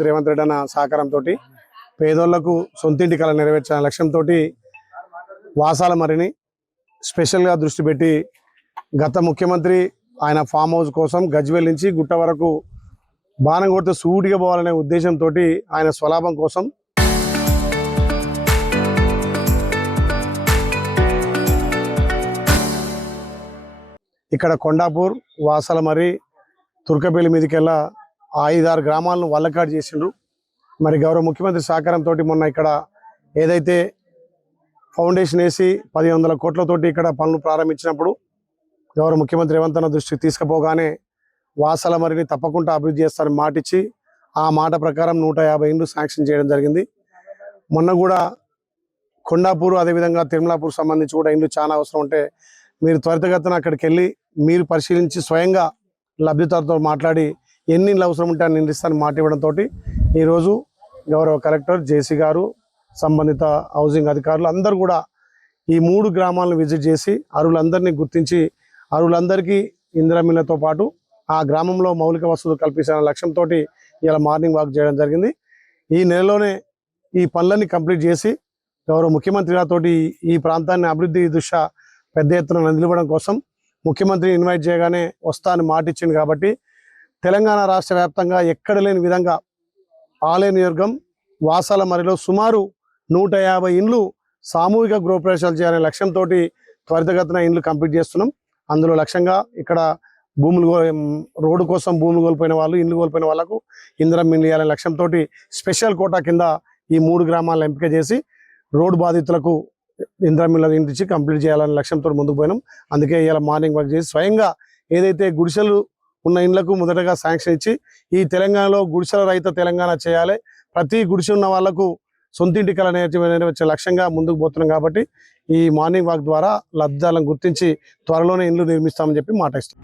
రేవంత్ రెడ్డి అన్న సహకారంతో పేదోళ్లకు సొంతింటి కళ నెరవేర్చాలనే లక్ష్యంతో వాసాల మరిని స్పెషల్గా దృష్టి పెట్టి గత ముఖ్యమంత్రి ఆయన ఫామ్ హౌస్ కోసం గజ్వేల్ నుంచి గుట్ట వరకు బాణం కొడితే సూటిగా పోవాలనే ఉద్దేశంతో ఆయన స్వలాభం కోసం ఇక్కడ కొండాపూర్ వాసాలమరి తుర్కపల్లి మీదకెళ్ళా 5-6 గ్రామాలను వల్లకాడు చేసిండ్రు. మరి గౌరవ ముఖ్యమంత్రి సహకారంతో మొన్న ఇక్కడ ఏదైతే ఫౌండేషన్ వేసి 1,100 కోట్లతోటి ఇక్కడ పనులు ప్రారంభించినప్పుడు గౌరవ ముఖ్యమంత్రి రేవంత్ అన్న దృష్టికి తీసుకుపోగానే వాసాలమరిని తప్పకుండా అభివృద్ధి చేస్తారని మాటిచ్చి ఆ మాట ప్రకారం 150 ఇండ్లు శాంక్షన్ చేయడం జరిగింది. మొన్న కూడా కొండాపూర్ అదేవిధంగా తిరుమలాపూర్ సంబంధించి కూడా ఇండ్లు చాలా అవసరం ఉంటే మీరు త్వరితగతిన అక్కడికి వెళ్ళి మీరు పరిశీలించి స్వయంగా లబ్ధిదారుతో మాట్లాడి ఎన్ని ఇండ్లు అవసరం ఉంటే అన్ని ఇండ్లు ఇస్తారని మాట ఇవ్వడంతో ఈరోజు గౌరవ కలెక్టర్ జేసీ గారు సంబంధిత హౌసింగ్ అధికారులు అందరూ కూడా ఈ 3 గ్రామాలను విజిట్ చేసి అర్హులందరినీ గుర్తించి అర్హులందరికీ ఇందిరమిల్లతో పాటు ఆ గ్రామంలో మౌలిక వసతులు కల్పించాలనే లక్ష్యంతో ఇలా మార్నింగ్ వాక్ చేయడం జరిగింది. ఈ నెలలోనే ఈ పనులన్నీ కంప్లీట్ చేసి గౌరవ ముఖ్యమంత్రి గారితో ఈ ప్రాంతాన్ని అభివృద్ధి దృష్ట్యా పెద్ద ఎత్తున నిలబడడం కోసం ముఖ్యమంత్రి ఇన్వైట్ చేయగానే వస్తా అని మాట ఇచ్చింది. కాబట్టి తెలంగాణ రాష్ట్ర వ్యాప్తంగా ఎక్కడ లేని విధంగా ఆలయ నియోజకవర్గం వాసాలమరిలో సుమారు 150 ఇండ్లు సామూహిక గృహప్రవేశాలు చేయాలనే లక్ష్యంతో త్వరితగతిన ఇండ్లు కంప్లీట్ చేస్తున్నాం. అందులో లక్ష్యంగా ఇక్కడ రోడ్డు కోసం భూములు కోల్పోయిన వాళ్ళు, ఇండ్లు కోల్పోయిన వాళ్ళకు ఇందిరమ్మ ఇండ్లు ఇవ్వాలనే లక్ష్యంతో స్పెషల్ కోటా కింద ఈ 3 గ్రామాలను ఎంపిక చేసి రోడ్డు బాధితులకు ఇందిరమ్మ ఇండ్లు ఇచ్చి కంప్లీట్ చేయాలనే లక్ష్యంతో ముందుకు పోయినాం. అందుకే ఇలా మార్నింగ్ వర్క్ చేసి స్వయంగా ఏదైతే గుడిసెలు ఉన్న ఇండ్లకు మొదటగా శాంక్షన్ ఇచ్చి ఈ తెలంగాణలో గుడిసెల రహిత తెలంగాణ చేయాలి, ప్రతి గుడిసె ఉన్న వాళ్లకు సొంతింటి కళ నెరవేర్చే లక్ష్యంగా ముందుకు పోతున్నాం. కాబట్టి ఈ మార్నింగ్ వాక్ ద్వారా లబ్ధిదారులను గుర్తించి త్వరలోనే ఇండ్లు నిర్మిస్తామని చెప్పి మాట ఇస్తాం.